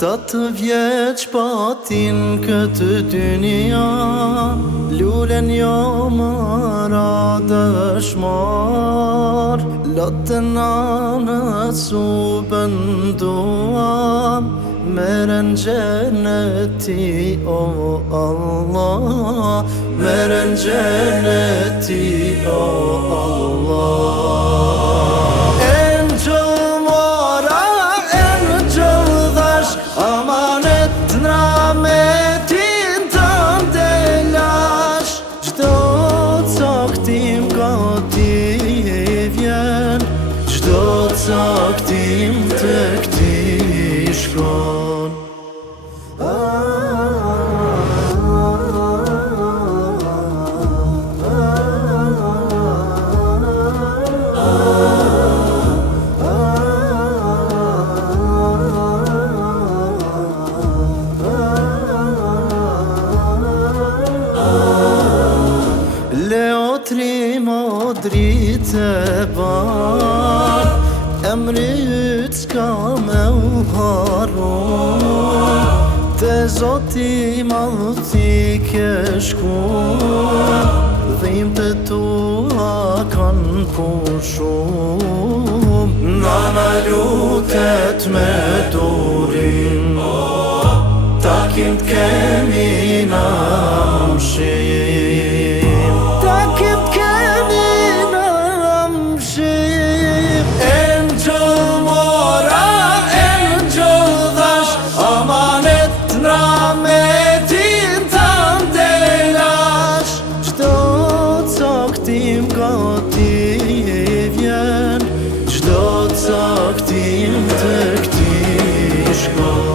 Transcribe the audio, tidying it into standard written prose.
7 vjeç patin këtë dynia, lulen jo mëra dëshmar. Lotën anët su bënduam, merën gjeneti o Allah, merën gjeneti o Allah. Caktim të këti shkon. Leotri modritë bar, emri yt s'ka me u harron. Te Zoti madhti ke shkuar, dhimbtë tua kanë pushum. Nana lutet me durim, takim t'kemi na mshim. Takim t'kemi na mshim. Gati vjen, çdo caktim të këtij shkon.